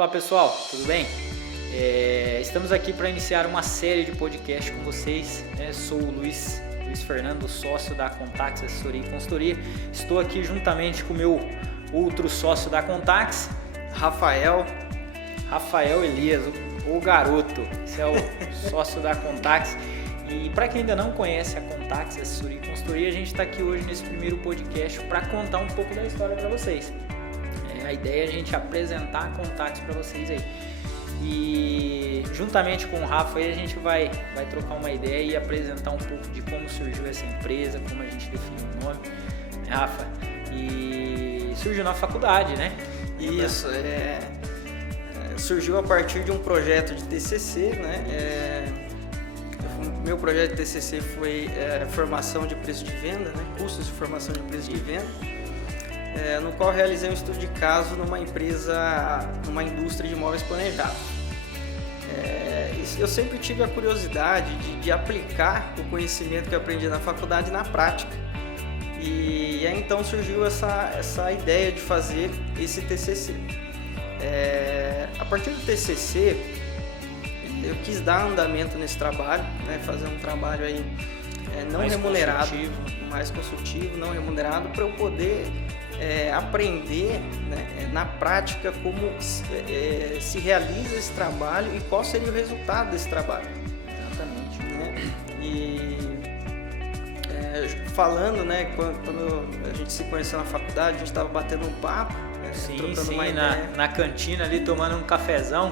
Olá pessoal, tudo bem? Estamos aqui para iniciar uma série de podcasts com vocês. Sou o Luiz Fernando, sócio da Contax Assessoria e Consultoria. Estou aqui juntamente com o meu outro sócio da Contax, Rafael Elias, o garoto. Esse é o sócio da Contax. E para quem ainda não conhece a Contax Assessoria e Consultoria, a gente está aqui hoje nesse primeiro podcast para contar um pouco da história para vocês. A ideia é a gente apresentar a Contax para vocês aí. E juntamente com o Rafa aí a gente vai trocar uma ideia e apresentar um pouco de como surgiu essa empresa, como a gente define o nome, né, Rafa? E surgiu na faculdade, né? Isso, surgiu a partir de um projeto de TCC, né? Meu projeto de TCC foi formação de preço de venda, né? Custos de formação de preço de venda, no qual realizei um estudo de caso numa indústria de imóveis planejados. Eu sempre tive a curiosidade de aplicar o conhecimento que eu aprendi na faculdade na prática. E aí então surgiu essa ideia de fazer esse TCC. A partir do TCC, eu quis dar andamento nesse trabalho, né, fazer um trabalho aí não mais remunerado, mais consultivo, não remunerado, para eu poder aprender, né, na prática como se realiza esse trabalho e qual seria o resultado desse trabalho. Exatamente. Né? E falando, né, quando a gente se conheceu na faculdade, a gente estava batendo um papo, trocando uma ideia. Na cantina ali, tomando um cafezão.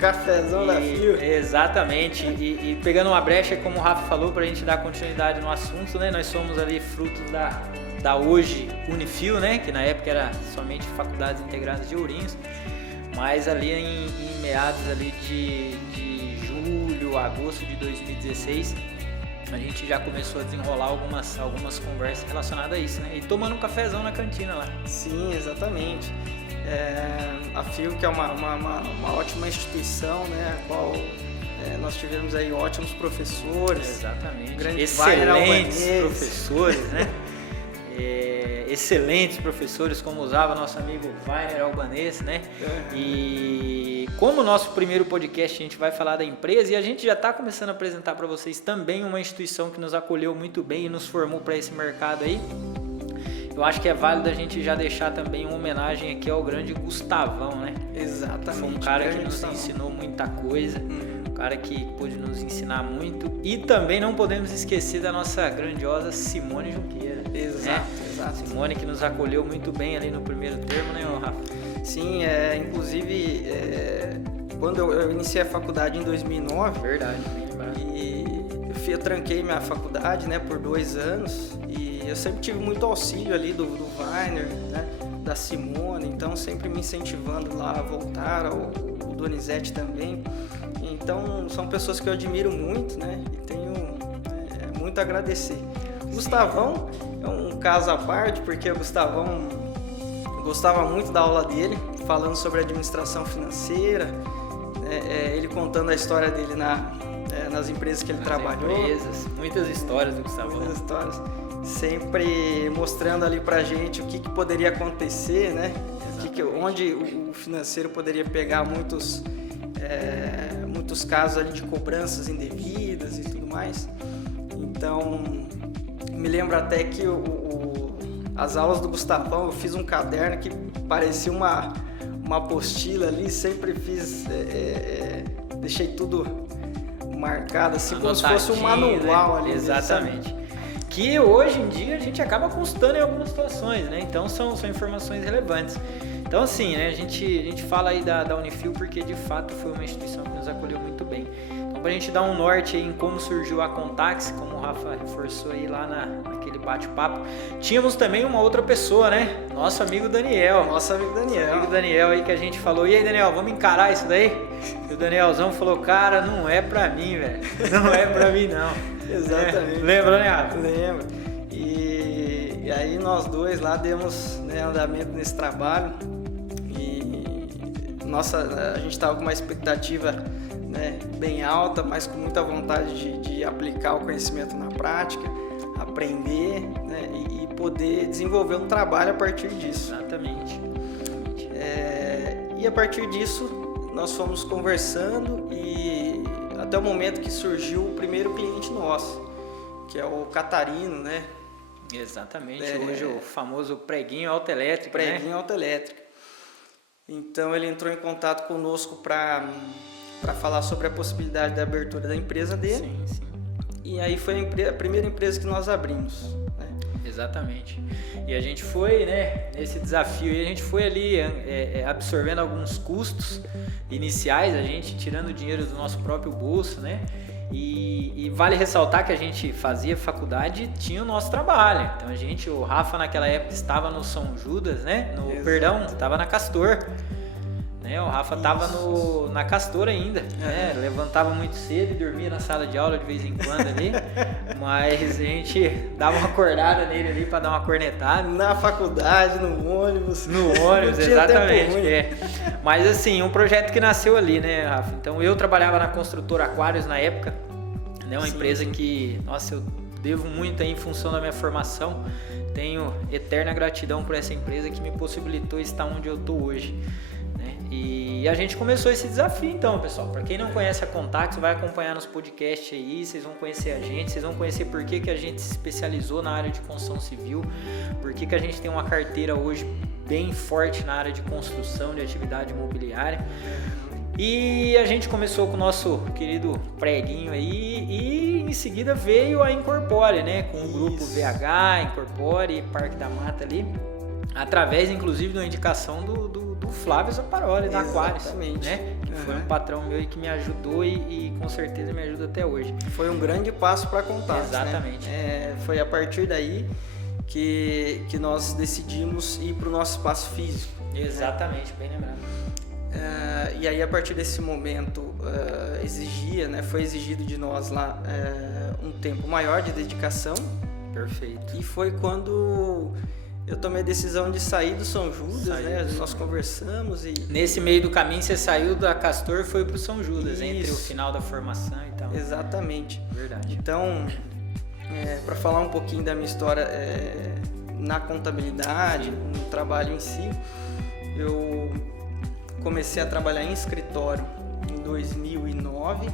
Cafezão da Fio. Exatamente, e pegando uma brecha, como o Rafa falou, para a gente dar continuidade no assunto, né? Nós somos ali frutos da hoje Unifil, né? Que na época era somente Faculdades Integradas de Ourinhos, mas ali em meados ali de julho, agosto de 2016, a gente já começou a desenrolar algumas conversas relacionadas a isso, né? E tomando um cafezão na cantina lá. Sim, exatamente. A FIO, que é uma ótima instituição, né, a qual nós tivemos aí ótimos professores. Exatamente. Excelentes professores, né? Excelentes professores, como usava nosso amigo Wagner Albanese, né? E como nosso primeiro podcast a gente vai falar da empresa, e a gente já está começando a apresentar para vocês também uma instituição que nos acolheu muito bem e nos formou para esse mercado aí. Eu acho que é válido a gente já deixar também uma homenagem aqui ao grande Gustavão, né? Exatamente. Foi um cara que nos ensinou muita coisa, um cara que pôde nos ensinar muito, e também não podemos esquecer da nossa grandiosa Simone Junqueira. Exato. Simone, que nos acolheu muito bem ali no primeiro termo, né, Rafa? Sim, inclusive quando eu iniciei a faculdade em 2009, verdade, e eu tranquei minha faculdade, né, por 2 anos, e eu sempre tive muito auxílio ali do Wagner, né, da Simone, então sempre me incentivando lá a voltar, o Donizete também. Então são pessoas que eu admiro muito, né, e tenho muito a agradecer. O Gustavão é um caso à parte, porque o Gustavão gostava muito da aula dele, falando sobre administração financeira, ele contando a história dele nas empresas que ele trabalhou. Muitas histórias do Gustavão. Muitas histórias. Sempre mostrando ali pra gente o que poderia acontecer, né? Onde o financeiro poderia pegar muitos casos ali de cobranças indevidas e tudo mais. Então, me lembro até que as aulas do Gustavão, eu fiz um caderno que parecia uma apostila ali, sempre fiz, deixei tudo marcado assim, como se fosse um manual, né? Ali. Exatamente. Sabe? Que hoje em dia a gente acaba consultando em algumas situações, né? Então são informações relevantes. Então assim, né? A gente fala aí da Unifil porque de fato foi uma instituição que nos acolheu muito bem. Então pra gente dar um norte aí em como surgiu a Contax, como o Rafa reforçou aí lá naquele bate-papo, tínhamos também uma outra pessoa, né? Nosso amigo Daniel. Nosso amigo Daniel aí que a gente falou, e aí Daniel, vamos encarar isso daí? E o Danielzão falou, cara, não é pra mim, velho. Não é pra mim não. Exatamente. Lembra, né, Rafa? Lembro. E aí nós dois lá demos, né, andamento nesse trabalho e a gente estava com uma expectativa, né, bem alta, mas com muita vontade de aplicar o conhecimento na prática, aprender, né, e poder desenvolver um trabalho a partir disso. Exatamente. E a partir disso nós fomos conversando e até o momento que surgiu o primeiro cliente nosso, que é o Catarino, né? Exatamente, hoje o famoso preguinho autoelétrico, Preguinho autoelétrico. Então ele entrou em contato conosco para falar sobre a possibilidade da abertura da empresa dele. Sim, sim. E aí foi a primeira empresa que nós abrimos. Né? Exatamente. E a gente foi, né, nesse desafio, e a gente foi ali absorvendo alguns custos iniciais, a gente tirando dinheiro do nosso próprio bolso, né? E vale ressaltar que a gente fazia faculdade e tinha o nosso trabalho. Então o Rafa naquela época estava no São Judas, né? Estava na Castor. Né? O Rafa estava na Castor ainda, né? Levantava muito cedo e dormia na sala de aula de vez em quando ali. Mas a gente dava uma acordada nele ali para dar uma cornetada. Na faculdade, no ônibus. No ônibus, exatamente. Mas assim, um projeto que nasceu ali, né, Rafa? Então eu trabalhava na construtora Aquários na época, né? Uma empresa que, nossa, eu devo muito aí em função da minha formação. Tenho eterna gratidão por essa empresa que me possibilitou estar onde eu estou hoje. E a gente começou esse desafio então, pessoal. Para quem não conhece a Contax, vai acompanhar nos podcasts aí, vocês vão conhecer a gente, vocês vão conhecer por que a gente se especializou na área de construção civil, por que a gente tem uma carteira hoje bem forte na área de construção, de atividade imobiliária. E a gente começou com o nosso querido preguinho aí e em seguida veio a Incorpore, né? Com o grupo VH, Incorpore, Parque da Mata ali, através inclusive da indicação do Flávio Zaparoli, da Aquários, né? Que foi um patrão meu que me ajudou e com certeza me ajuda até hoje. Foi um grande passo para contar. Exatamente. Né? Foi a partir daí que nós decidimos ir para o nosso espaço físico. Exatamente, bem lembrado. E aí a partir desse momento foi exigido de nós lá um tempo maior de dedicação. Perfeito. E foi quando eu tomei a decisão de sair do São Judas, né? Nós conversamos e... Nesse meio do caminho você saiu da Castor e foi pro São Judas, entre o final da formação e tal. Exatamente. Verdade. Então, para falar um pouquinho da minha história na contabilidade, no trabalho em si, eu comecei a trabalhar em escritório em 2009.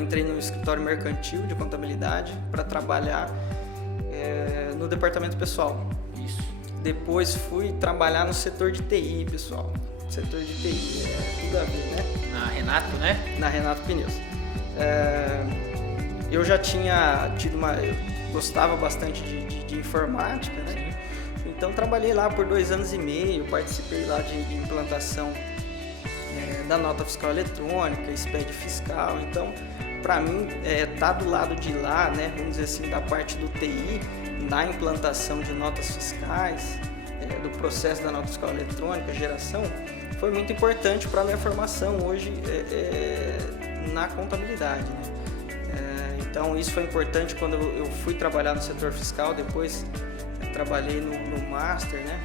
Entrei no escritório mercantil de contabilidade para trabalhar no departamento pessoal. Isso. Depois fui trabalhar no setor de TI, pessoal. Setor de TI, tudo a ver, né? Na Renato, né? Na Renato Pneus. Eu já tinha tido eu gostava bastante de informática, né? Então trabalhei lá por 2 anos e meio, participei lá de implantação da nota fiscal eletrônica, SPED fiscal. Então, para mim, tá do lado de lá, né, vamos dizer assim, da parte do TI, na implantação de notas fiscais, do processo da nota fiscal eletrônica, geração, foi muito importante para a minha formação hoje na contabilidade. Né? Então, isso foi importante quando eu fui trabalhar no setor fiscal, depois trabalhei no Master, né?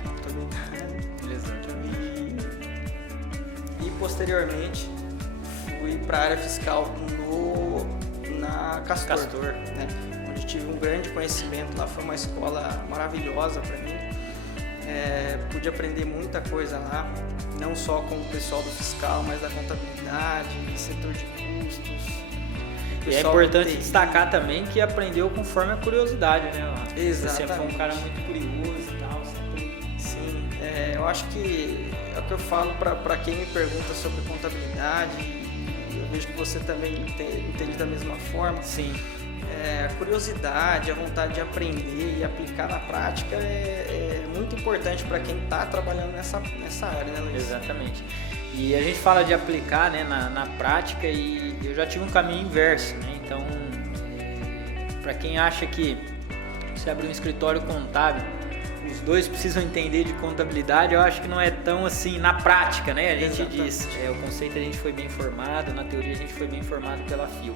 E posteriormente fui para a área fiscal na Castor. Né? Onde tive um grande conhecimento lá, foi uma escola maravilhosa para mim. Pude aprender muita coisa lá, não só com o pessoal do fiscal, mas da contabilidade, setor de custos. E é importante destacar também que aprendeu conforme a curiosidade, né? Exatamente. Você sempre foi um cara muito curioso e tal. Sim, eu acho que é o que eu falo para quem me pergunta sobre contabilidade, eu vejo que você também entende da mesma forma. Sim. A curiosidade, a vontade de aprender e aplicar na prática é muito importante para quem está trabalhando nessa área, né, Luiz? Exatamente. E a gente fala de aplicar, né, na prática, e eu já tive um caminho inverso, né? Então, para quem acha que você abrir um escritório contábil, os dois precisam entender de contabilidade, eu acho que não é tão assim na prática, né? A gente diz, o conceito a gente foi bem formado, na teoria a gente foi bem formado pela FIO.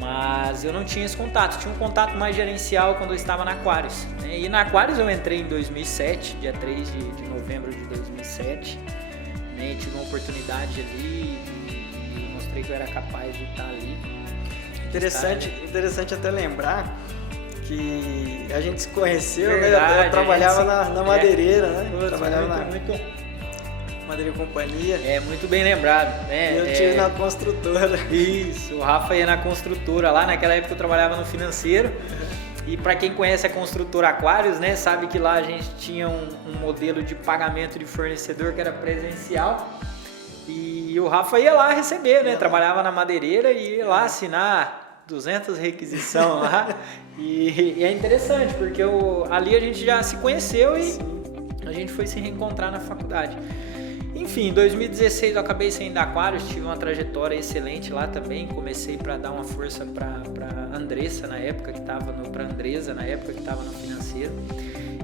Mas eu não tinha esse contato, tinha um contato mais gerencial quando eu estava na Aquários. Né? E na Aquários eu entrei em 2007, dia 3 de novembro de 2007. Né? Tive uma oportunidade ali e mostrei que eu era capaz de estar ali. Interessante até lembrar que a gente se conheceu, verdade, né? Eu trabalhava na madeireira, né? Trabalhava Madeira e Companhia. É, muito bem lembrado, né? Eu tive na construtora. Isso, o Rafa ia na construtora lá, naquela época eu trabalhava no financeiro. E para quem conhece a construtora Aquários, né, sabe que lá a gente tinha um modelo de pagamento de fornecedor que era presencial. E o Rafa ia lá receber, né? Trabalhava na madeireira e ia lá assinar 200 requisição lá. E é interessante, porque ali a gente já se conheceu e a gente foi se reencontrar na faculdade. Enfim, em 2016 eu acabei saindo da Aquários, tive uma trajetória excelente lá também. Comecei para dar uma força para Andressa na época, que estava para Andresa na época, que estava no financeiro.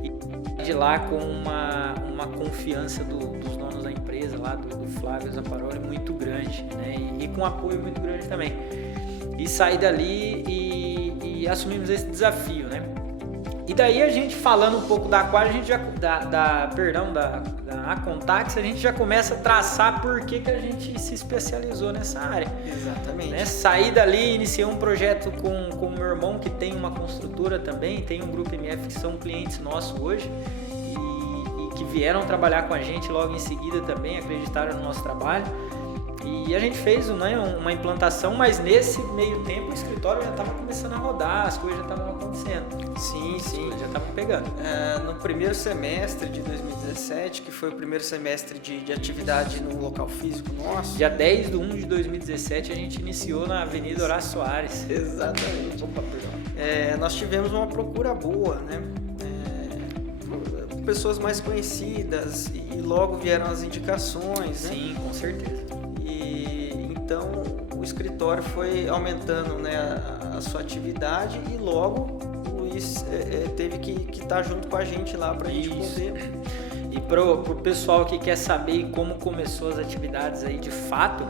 E de lá com uma confiança dos donos da empresa, lá do Flávio Zapparoli, muito grande, né? E com apoio muito grande também. E saí dali e assumimos esse desafio, né? E daí a gente, falando um pouco da Aquários, a gente já, da Acontax, a gente já começa a traçar por que a gente se especializou nessa área. Exatamente. Né? Saí dali, iniciei um projeto com o meu irmão, que tem uma construtora também, tem um grupo MF que são clientes nossos hoje e que vieram trabalhar com a gente logo em seguida também, acreditaram no nosso trabalho. E a gente fez, né, uma implantação, mas nesse meio tempo o escritório já estava começando a rodar, as coisas já estavam acontecendo. Sim. Já estavam pegando. No primeiro semestre de 2017, que foi o primeiro semestre de atividade no local físico nosso. Dia 10/1 de 2017 a gente iniciou na Avenida Horácio Soares. Exatamente. Opa, perdão. Nós tivemos uma procura boa, né? Pessoas mais conhecidas e logo vieram as indicações, né? Sim, com certeza. Então o escritório foi aumentando, né, a sua atividade e logo o Luiz teve que estar junto com a gente lá para a gente poder. E pro pessoal que quer saber como começou as atividades aí de fato,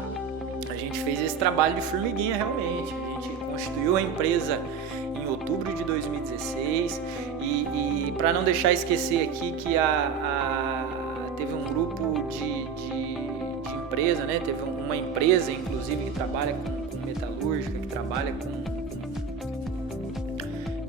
a gente fez esse trabalho de formiguinha realmente. A gente constituiu a empresa em outubro de 2016 e para não deixar esquecer aqui que teve um grupo de empresa, né? Teve uma empresa, inclusive, que trabalha com metalúrgica, que trabalha com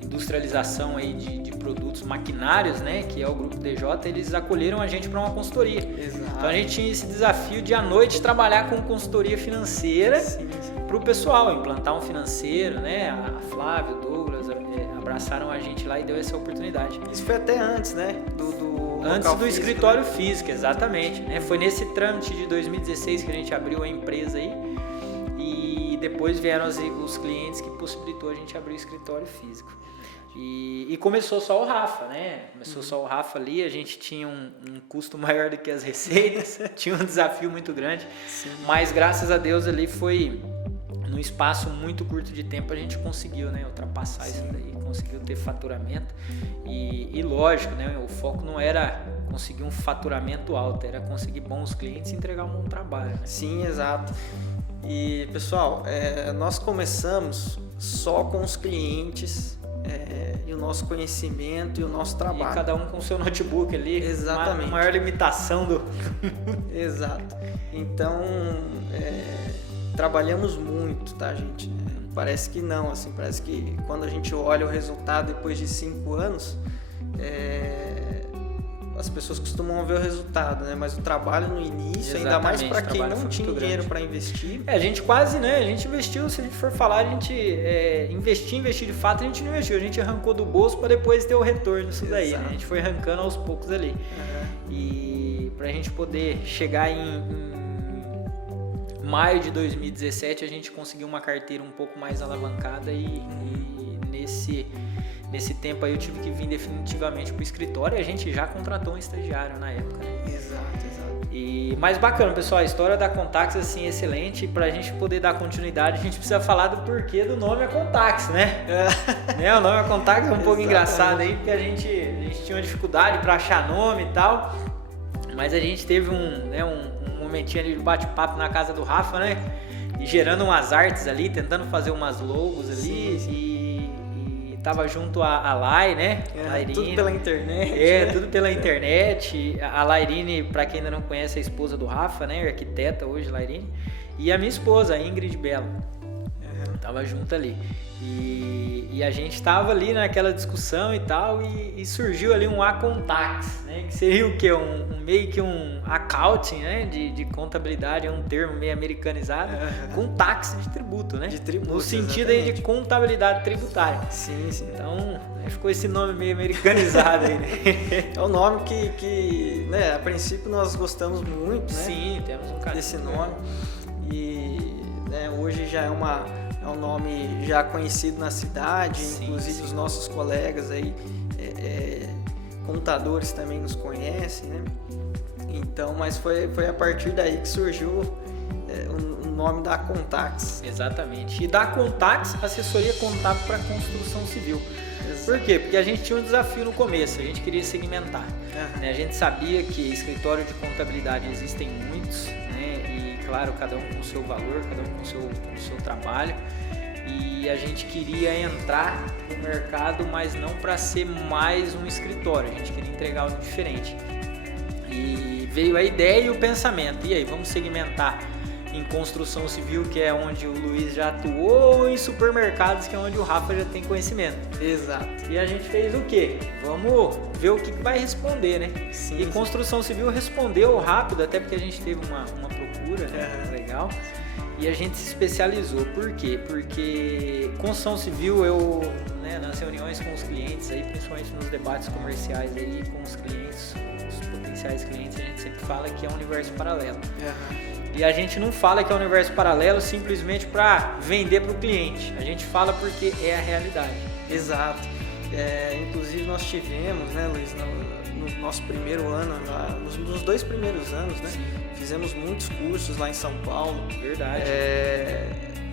industrialização aí de produtos maquinários, né? Que é o Grupo DJ, eles acolheram a gente para uma consultoria. Exato. Então a gente tinha esse desafio de à noite trabalhar com consultoria financeira para o pessoal, implantar um financeiro, né? A Flávia, o Douglas abraçaram a gente lá e deu essa oportunidade. Isso foi até antes, né? Antes do físico, escritório, né? físico, exatamente. Né? Foi nesse trâmite de 2016 que a gente abriu a empresa aí e depois vieram os clientes que possibilitou a gente abrir o escritório físico. E começou só o Rafa, né? Começou só o Rafa ali, a gente tinha um custo maior do que as receitas, tinha um desafio muito grande, mas graças a Deus ali foi, num espaço muito curto de tempo, a gente conseguiu, né, ultrapassar isso daí, conseguiu ter faturamento e lógico, né, o foco não era conseguir um faturamento alto, era conseguir bons clientes e entregar um bom trabalho. Né? Sim, exato. E pessoal, nós começamos só com os clientes e o nosso conhecimento e o nosso trabalho. E cada um com o seu notebook ali. Exatamente. Maior limitação do... Exato. Então, trabalhamos muito, tá, gente? Parece que não, assim, parece que quando a gente olha o resultado depois de 5 anos, as pessoas costumam ver o resultado, né? Mas o trabalho no início, Exatamente, ainda mais para quem não foi tinha muito dinheiro grande. para investir. A gente quase, né? A gente investiu, se a gente for falar, a gente investir de fato, a gente não investiu. A gente arrancou do bolso para depois ter o retorno disso daí, né? A gente foi arrancando aos poucos ali. E para a gente poder chegar em maio de 2017, a gente conseguiu uma carteira um pouco mais alavancada e nesse tempo aí eu tive que vir definitivamente pro escritório e a gente já contratou um estagiário na época, né? Exato. Mas bacana, pessoal, a história da Contax, assim, excelente. Pra gente poder dar continuidade, a gente precisa falar do porquê do nome Contax, né? O nome Contax é um pouco engraçado aí, porque a gente tinha uma dificuldade pra achar nome e tal, mas a gente teve um momentinho ali de bate-papo na casa do Rafa, né? E gerando umas artes ali, tentando fazer umas logos ali. Sim. E tava junto a Lai, né? Tudo pela internet. Tudo pela internet. A Lairine, pra quem ainda não conhece, é a esposa do Rafa, né? Arquiteta hoje, Lairine. E a minha esposa, a Ingrid Belo. Tava junto ali. E a gente tava ali naquela discussão e tal, e surgiu ali um Acontax, né? Que seria o quê? Meio que um accounting, né? De contabilidade, é um termo meio americanizado, com tax de tributo, né? De tributo, no sentido aí de contabilidade tributária. Sim, sim. Então, ficou esse nome meio americanizado aí, né? É um nome que, né, a princípio nós gostamos muito, né? Sim, temos um carinho desse nome. E, né, hoje já é um nome já conhecido na cidade, sim, inclusive os nossos colegas aí, contadores também nos conhecem, né? Então, mas foi a partir daí que surgiu o nome da Acontax. Exatamente. E da Acontax, assessoria contábil para construção civil. Exato. Por quê? Porque a gente tinha um desafio no começo, a gente queria segmentar. Né? A gente sabia que escritório de contabilidade existem muitos, né? E claro, cada um com o seu valor, cada um com o seu trabalho. E a gente queria entrar no mercado, mas não para ser mais um escritório, a gente queria entregar algo diferente. E veio a ideia e o pensamento, e aí, vamos segmentar em construção civil, que é onde o Luiz já atuou, ou em supermercados, que é onde o Rafa já tem conhecimento. Exato. E a gente fez o quê? Vamos ver o que vai responder, né? Sim, e construção civil respondeu rápido, até porque a gente teve uma procura, né? Legal. E a gente se especializou. Por quê? Porque construção civil, né, nas reuniões com os clientes, aí, principalmente nos debates comerciais aí, com os clientes, os potenciais clientes, a gente sempre fala que é um universo paralelo. E a gente não fala que é um universo paralelo simplesmente para vender para o cliente. A gente fala porque é a realidade. Exato. Inclusive nós tivemos, né, Luiz, no nosso primeiro ano, nos 2 primeiros anos, né? Sim. Fizemos muitos cursos lá em São Paulo. Verdade.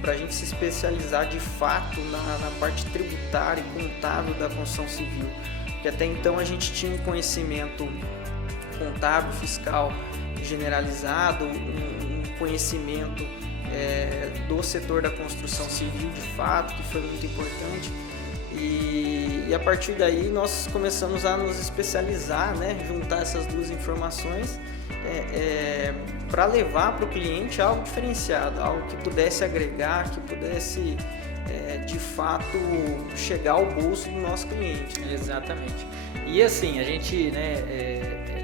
Para a gente se especializar de fato na parte tributária e contábil da construção civil. Porque até então a gente tinha um conhecimento contábil, fiscal generalizado, um conhecimento do setor da construção civil de fato, que foi muito importante. E a partir daí nós começamos a nos especializar, né? Juntar essas 2 informações para levar para o cliente algo diferenciado, algo que pudesse agregar, que pudesse de fato chegar ao bolso do nosso cliente. Né? Exatamente. E assim, a gente, né,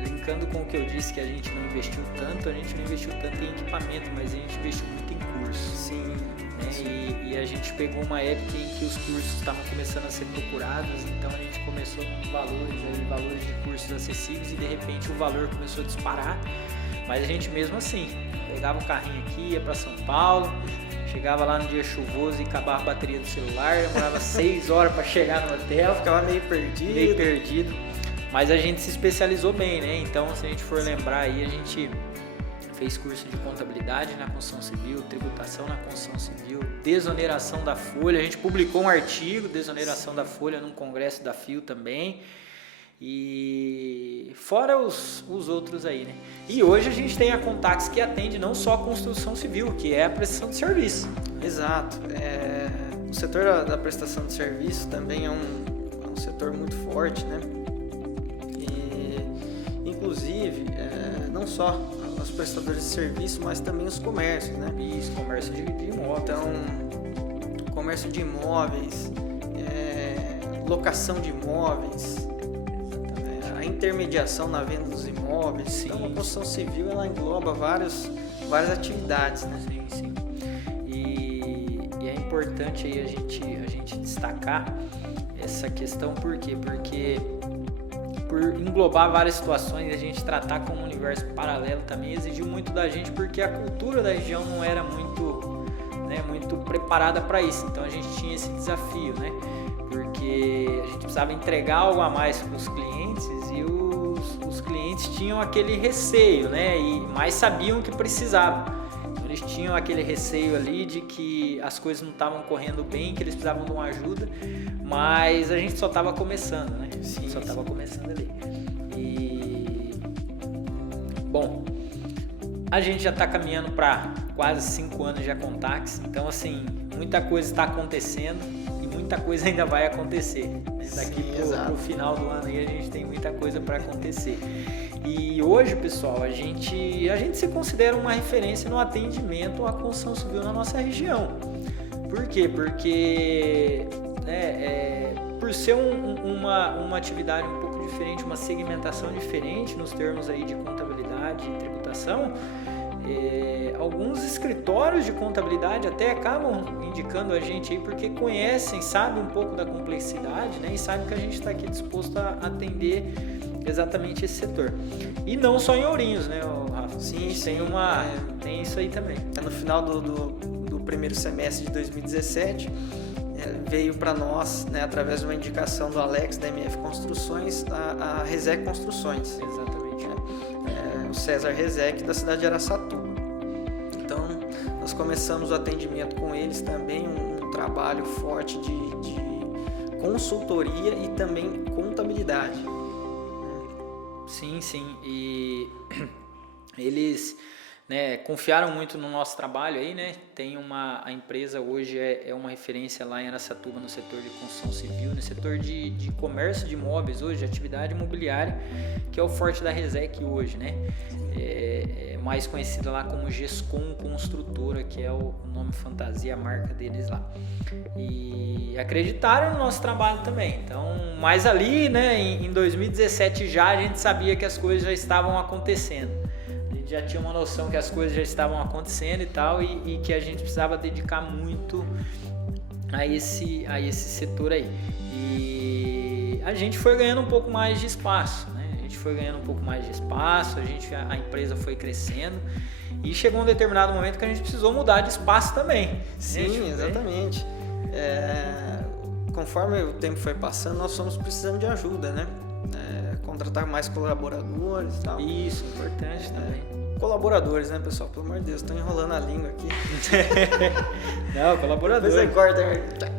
linkando com o que eu disse, que a gente não investiu tanto, a gente não investiu tanto em equipamento, mas a gente investiu muito em curso. Sim. Né? E a gente pegou uma época em que os cursos estavam começando a ser procurados, então a gente começou com valores de cursos acessíveis, e de repente o valor começou a disparar, mas a gente mesmo assim, pegava um carrinho aqui, ia para São Paulo, chegava lá no dia chuvoso e acabava a bateria do celular, demorava 6 horas para chegar no hotel, ficava meio perdido, mas a gente se especializou bem, né? Então, se a gente for lembrar aí, a gente fez curso de contabilidade na construção civil, tributação na construção civil, desoneração da folha. A gente publicou um artigo, desoneração da folha, num congresso da FIO também. E fora os outros aí, né? E hoje a gente tem a Acontax, que atende não só a construção civil, que é a prestação de serviço. Exato. O setor da prestação de serviço também é um setor muito forte, né? E, inclusive, não só os prestadores de serviço, mas também os comércios, né? Isso, comércio de imóveis. Então, comércio de imóveis, locação de imóveis, a intermediação na venda dos imóveis. Sim. Então, a construção civil, ela engloba várias atividades, né? Sim. E é importante aí a gente destacar essa questão, por quê? Porque por englobar várias situações e a gente tratar como um universo paralelo também exigiu muito da gente, porque a cultura da região não era muito preparada para isso. Então a gente tinha esse desafio, né? Porque a gente precisava entregar algo a mais para os clientes, e os clientes tinham aquele receio, né? Mas sabiam que precisavam. Então, eles tinham aquele receio ali de que as coisas não estavam correndo bem, que eles precisavam de uma ajuda, mas a gente só estava começando, né? Sim, só estava começando ali. E bom, a gente já está caminhando para quase 5 anos de Acontax, então assim, muita coisa está acontecendo e muita coisa ainda vai acontecer. Né? Daqui pro final do ano aí a gente tem muita coisa para acontecer. E hoje, pessoal, a gente se considera uma referência no atendimento à construção civil na nossa região. Por quê? Porque por ser uma atividade um pouco diferente, uma segmentação diferente nos termos aí de contabilidade e tributação, alguns escritórios de contabilidade até acabam indicando a gente aí porque conhecem, sabem um pouco da complexidade, né? E sabem que a gente está aqui disposto a atender exatamente esse setor. E não só em Ourinhos, né, Rafa? Sim, tem isso aí também. No final do primeiro semestre de 2017, veio para nós, né, através de uma indicação do Alex da MF Construções, a Rezec Construções. Exatamente. O César Rezec, da cidade de Araçatuba. Então, nós começamos o atendimento com eles também, um trabalho forte de consultoria e também contabilidade. Sim. E eles, né, confiaram muito no nosso trabalho aí, né? A empresa hoje é uma referência lá em Araçatuba no setor de construção civil, no setor de comércio de imóveis hoje, de atividade imobiliária, que é o forte da Rezec hoje, né? É mais conhecida lá como Gescom Construtora, que é o nome fantasia, a marca deles lá. E acreditaram no nosso trabalho também. Então, mas ali, né, em 2017 já a gente sabia que as coisas já estavam acontecendo. A gente já tinha uma noção que as coisas já estavam acontecendo e tal, e que a gente precisava dedicar muito a esse setor aí. E a gente foi ganhando um pouco mais de espaço, né? A empresa foi crescendo e chegou um determinado momento que a gente precisou mudar de espaço também. Sim, exatamente. Conforme o tempo foi passando, nós fomos precisando de ajuda, né? Contratar mais colaboradores e tal. Isso, importante também. Colaboradores, né, pessoal? Pelo amor de Deus, estou enrolando a língua aqui. Não, colaboradores. Depois você corta.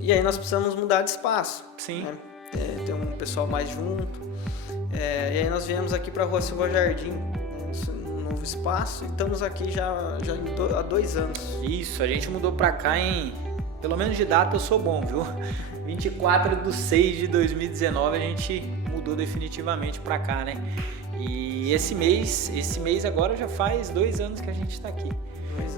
E aí nós precisamos mudar de espaço. Sim. Né? Ter um pessoal mais junto. E aí nós viemos aqui para a Rua Silva Jardim, um novo espaço, e estamos aqui já há 2 anos. Isso, a gente mudou para cá pelo menos de data eu sou bom, viu? 24/6/2019 a gente mudou definitivamente para cá, né? E esse mês agora já faz 2 anos que a gente está aqui.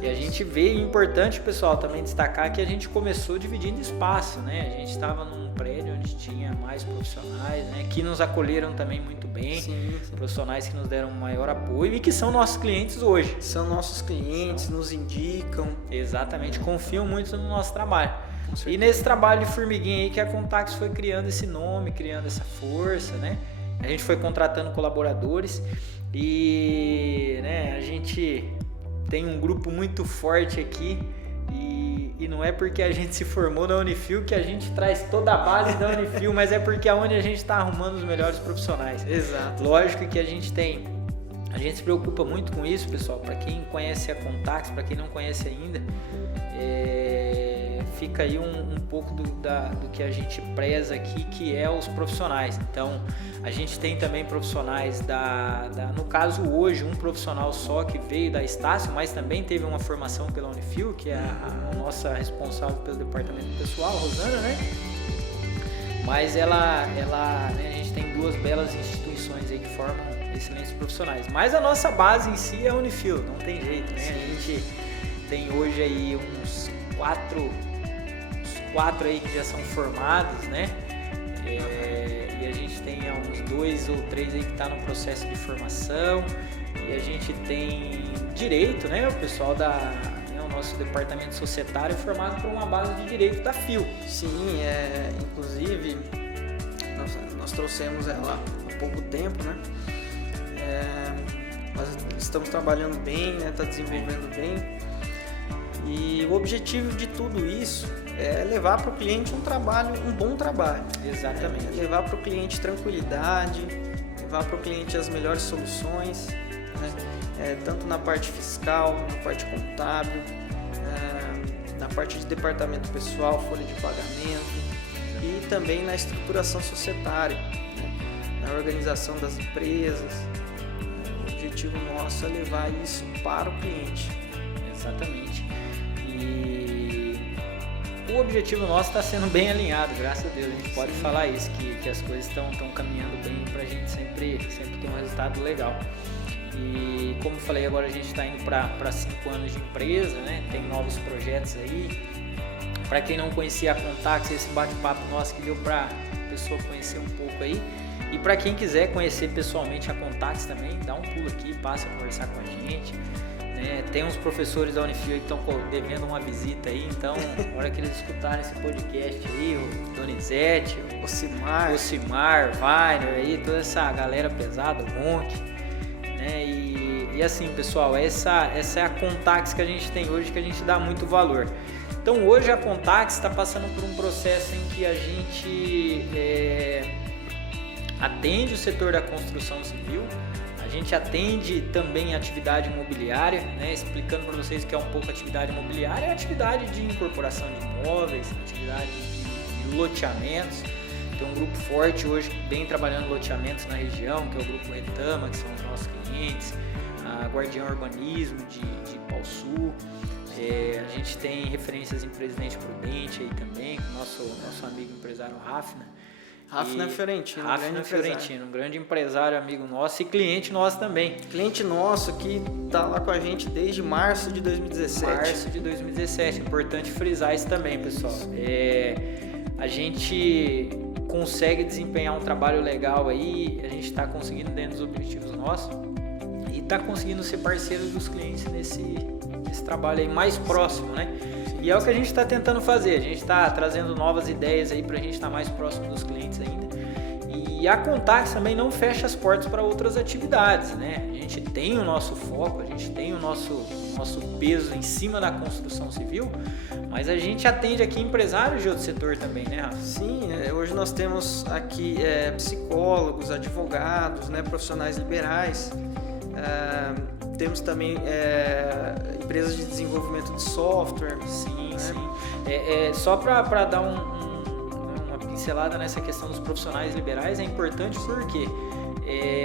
E a gente vê, importante, pessoal, também destacar que a gente começou dividindo espaço, né? A gente estava num prédio onde tinha mais profissionais, né? Que nos acolheram também muito bem. Sim. Profissionais que nos deram maior apoio e que são nossos clientes hoje. São nossos clientes, nos indicam. Exatamente, confiam muito no nosso trabalho. E nesse trabalho de formiguinha aí que a Contax foi criando esse nome, criando essa força, né? A gente foi contratando colaboradores e, né, a gente tem um grupo muito forte aqui e não é porque a gente se formou na Unifil que a gente traz toda a base da Unifil, mas é porque é onde a gente está arrumando os melhores profissionais. Exato. Lógico que a gente se preocupa muito com isso, pessoal. Para quem conhece a Contax, para quem não conhece ainda, fica aí um pouco do que a gente preza aqui, que é os profissionais. Então, a gente tem também profissionais no caso hoje, um profissional só que veio da Estácio, mas também teve uma formação pela Unifil, que é a nossa responsável pelo departamento pessoal, Rosana, né? Mas ela né, a gente tem 2 belas instituições aí que formam excelentes profissionais. Mas a nossa base em si é a Unifil, não tem jeito, né? A gente tem hoje aí uns 4 aí que já são formados, né? E a gente tem uns 2 ou 3 aí que está no processo de formação. E a gente tem direito, né? O pessoal o nosso departamento societário é formado por uma base de direito da FIO. Sim, inclusive nós trouxemos ela há pouco tempo, né? Nós estamos trabalhando bem, né? Está desenvolvendo bem. E o objetivo de tudo isso é levar para o cliente um bom trabalho. Exatamente. Levar para o cliente tranquilidade, levar para o cliente as melhores soluções, né? Tanto na parte fiscal, na parte contábil, na parte de departamento pessoal, folha de pagamento e também na estruturação societária, né? Na organização das empresas. O objetivo nosso é levar isso para o cliente. Exatamente. E o objetivo nosso está sendo bem alinhado, graças a Deus. A gente pode falar isso, que as coisas estão caminhando bem para a gente sempre ter um resultado legal. E como eu falei, agora a gente está indo para 5 anos de empresa, né? Tem novos projetos aí. Para quem não conhecia a Contax, esse bate-papo nosso que deu para a pessoa conhecer um pouco aí. E para quem quiser conhecer pessoalmente a Contax também, dá um pulo aqui, passa a conversar com a gente. Né? Tem uns professores da Unifil que estão devendo uma visita aí, então na hora que eles escutarem esse podcast aí, o Donizete, o Cimar, Weiner, aí, toda essa galera pesada, o Ronk, né? E assim, pessoal, essa é a Contax que a gente tem hoje, que a gente dá muito valor. Então hoje a Contax está passando por um processo em que a gente atende o setor da construção civil, a gente atende também a atividade imobiliária, né? Explicando para vocês que é um pouco atividade imobiliária, é atividade de incorporação de imóveis, atividade de loteamentos. Tem um grupo forte hoje que vem trabalhando loteamentos na região, que é o Grupo Retama, que são os nossos clientes, a Guardião Urbanismo de Pau Sul. A gente tem referências em Presidente Prudente aí também, com o nosso amigo empresário Rafna. Rafna Fiorentino, um grande empresário, amigo nosso e cliente nosso também. Cliente nosso que está lá com a gente desde março de 2017. Importante frisar isso também, pessoal. A gente consegue desempenhar um trabalho legal aí, a gente está conseguindo dentro dos objetivos nossos e está conseguindo ser parceiro dos clientes nesse trabalho aí mais próximo, né? E é o que a gente está tentando fazer, a gente está trazendo novas ideias aí para a gente estar mais próximo dos clientes ainda. E a Contax também não fecha as portas para outras atividades, né? A gente tem o nosso foco, a gente tem o nosso peso em cima da construção civil, mas a gente atende aqui empresários de outro setor também, né, Rafa? Sim, hoje nós temos aqui psicólogos, advogados, né, profissionais liberais. Temos também empresas de desenvolvimento de software. Sim, né? Sim. Só para dar uma pincelada nessa questão dos profissionais liberais, é importante porque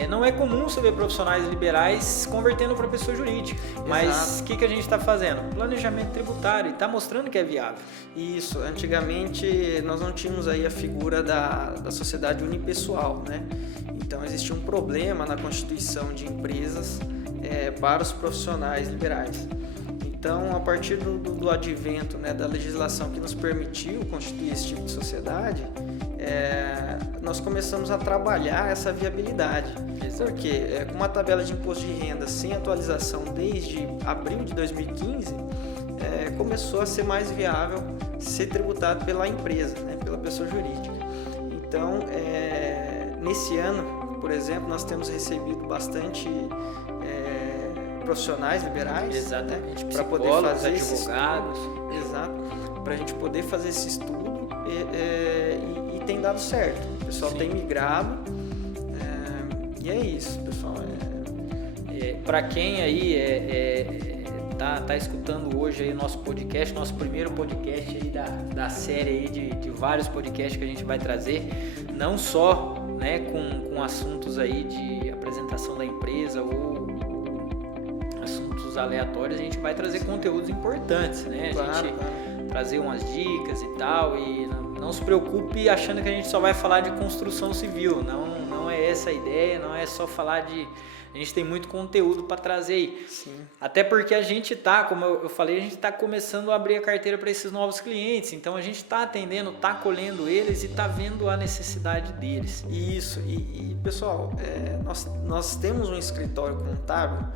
não é comum você ver profissionais liberais convertendo para pessoa jurídica. Mas o que a gente está fazendo? Planejamento tributário, e está mostrando que é viável. Isso, antigamente nós não tínhamos aí a figura da sociedade unipessoal, né? Então existia um problema na constituição de empresas para os profissionais liberais. Então, a partir do advento, né, da legislação que nos permitiu constituir esse tipo de sociedade, nós começamos a trabalhar essa viabilidade. Porque com uma tabela de imposto de renda sem atualização desde abril de 2015, começou a ser mais viável ser tributado pela empresa, né, pela pessoa jurídica. Então, nesse ano, por exemplo, nós temos recebido bastante profissionais liberais, exatamente, para poder fazer advogados, exato, para a gente poder fazer esse estudo e tem dado certo. O pessoal tem migrado e é isso, pessoal. Para quem aí tá escutando hoje aí o nosso podcast, nosso primeiro podcast aí da série aí de vários podcasts que a gente vai trazer, não só, né, com assuntos aí de apresentação da empresa ou assuntos aleatórios, a gente vai trazer conteúdos importantes, né? A gente trazer umas dicas e tal, e não se preocupe achando que a gente só vai falar de construção civil, não é essa a ideia, não é só falar a gente tem muito conteúdo para trazer aí. Sim. Até porque a gente como eu falei, a gente está começando a abrir a carteira para esses novos clientes, então a gente está atendendo, está acolhendo eles e está vendo a necessidade deles. Isso, e pessoal, nós temos um escritório contábil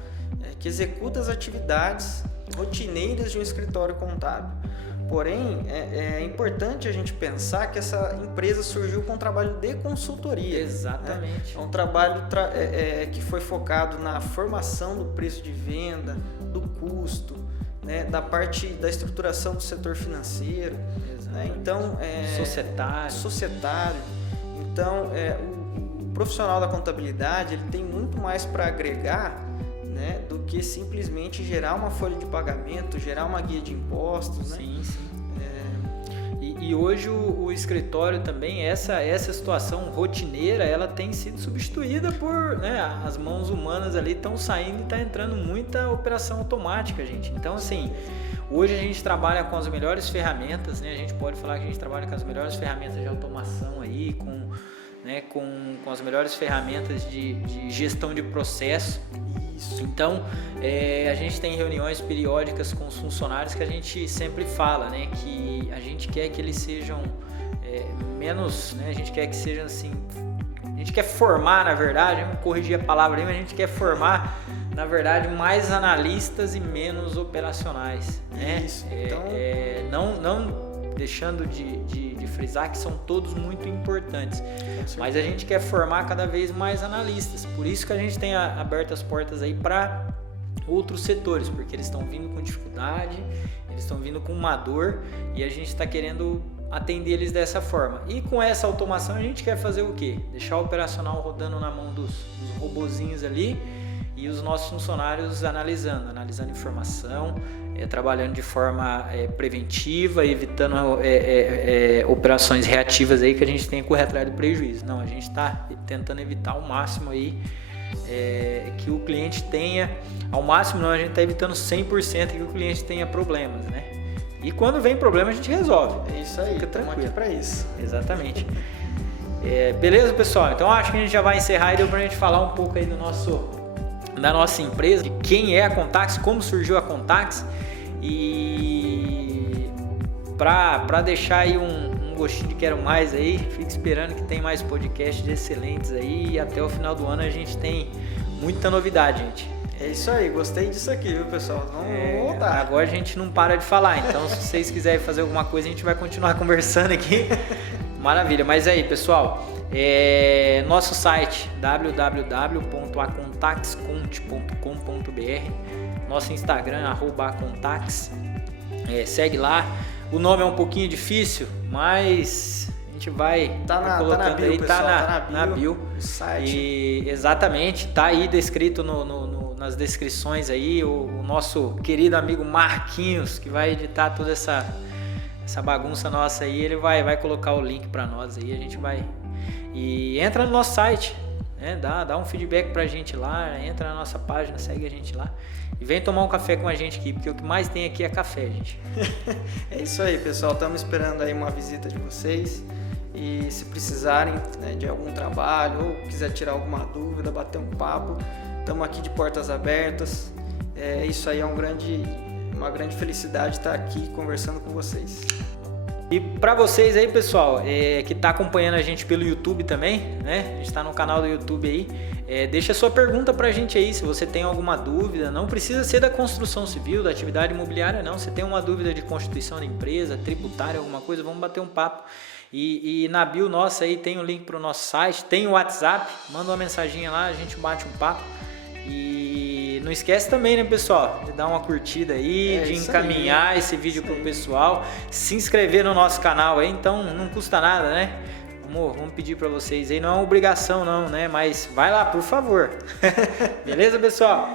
que executa as atividades rotineiras de um escritório contábil. Porém, é importante a gente pensar que essa empresa surgiu com um trabalho de consultoria. Exatamente. É um trabalho que foi focado na formação do preço de venda, do custo, né, da parte da estruturação do setor financeiro. Né? Então, societário. Então, o profissional da contabilidade ele tem muito mais para agregar, né, do que simplesmente gerar uma folha de pagamento, gerar uma guia de impostos. Né? Sim. E hoje o escritório também, essa situação rotineira, ela tem sido substituída por, né, as mãos humanas ali estão saindo e está entrando muita operação automática, gente. Então, assim, hoje a gente trabalha com as melhores ferramentas, né? A gente pode falar que a gente trabalha com as melhores ferramentas de automação aí, com as melhores ferramentas de gestão de processo. Isso. Então, a gente tem reuniões periódicas com os funcionários que a gente sempre fala, né, que a gente quer que eles sejam menos, né, a gente quer que sejam assim, a gente quer formar, na verdade, vamos corrigir a palavra aí, mas a gente quer formar, na verdade, mais analistas e menos operacionais, né? Isso. Então... não deixando de frisar que são todos muito importantes, mas a gente quer formar cada vez mais analistas, por isso que a gente tem aberto as portas aí para outros setores, porque eles estão vindo com dificuldade, eles estão vindo com uma dor e a gente está querendo atender eles dessa forma. E com essa automação a gente quer fazer o quê? Deixar o operacional rodando na mão dos robozinhos ali e os nossos funcionários analisando informação, trabalhando de forma preventiva, evitando operações reativas aí que a gente tem que correr atrás do prejuízo. Não, a gente está tentando evitar ao máximo aí que o cliente tenha, ao máximo não, a gente está evitando 100% que o cliente tenha problemas, né? E quando vem problema a gente resolve. É isso aí, fica tranquilo. Aqui para isso. Exatamente. Beleza, pessoal? Então acho que a gente já vai encerrar e deu pra gente falar um pouco aí da nossa empresa, de quem é a Contax, como surgiu a Contax e para deixar aí um gostinho de quero mais aí, fique esperando que tem mais podcasts excelentes aí e até o final do ano a gente tem muita novidade, gente. É isso aí, gostei disso aqui, viu, pessoal? Vamos voltar. Agora a gente não para de falar, então se vocês quiserem fazer alguma coisa a gente vai continuar conversando aqui. Maravilha, mas aí, pessoal, nosso site www.acontaxconte.com.br, nosso Instagram @acontax, segue lá. O nome é um pouquinho difícil, mas a gente vai colocando na bio, aí, pessoal, na bio. O site. E, exatamente, tá aí descrito nas descrições aí o nosso querido amigo Marquinhos, que vai editar toda essa bagunça nossa aí, ele vai colocar o link para nós aí, a gente vai. E entra no nosso site, né? Dá um feedback pra gente lá, entra na nossa página, segue a gente lá e vem tomar um café com a gente aqui, porque o que mais tem aqui é café, gente. É isso aí, pessoal, estamos esperando aí uma visita de vocês e se precisarem, né, de algum trabalho ou quiser tirar alguma dúvida, bater um papo, estamos aqui de portas abertas. Isso aí é uma grande felicidade estar aqui conversando com vocês. E para vocês aí, pessoal, que está acompanhando a gente pelo YouTube também, né? A gente está no canal do YouTube aí. Deixa sua pergunta para a gente aí, se você tem alguma dúvida. Não precisa ser da construção civil, da atividade imobiliária, não. Se tem uma dúvida de constituição da empresa, tributária, alguma coisa, vamos bater um papo. E na bio nossa aí tem o link para o nosso site, tem o WhatsApp, manda uma mensaginha lá, a gente bate um papo. E não esquece também, né, pessoal, de dar uma curtida aí, de encaminhar esse vídeo pro pessoal, se inscrever no nosso canal aí, então não custa nada, né? Vamos pedir para vocês aí, não é uma obrigação não, né? Mas vai lá, por favor. Beleza, pessoal?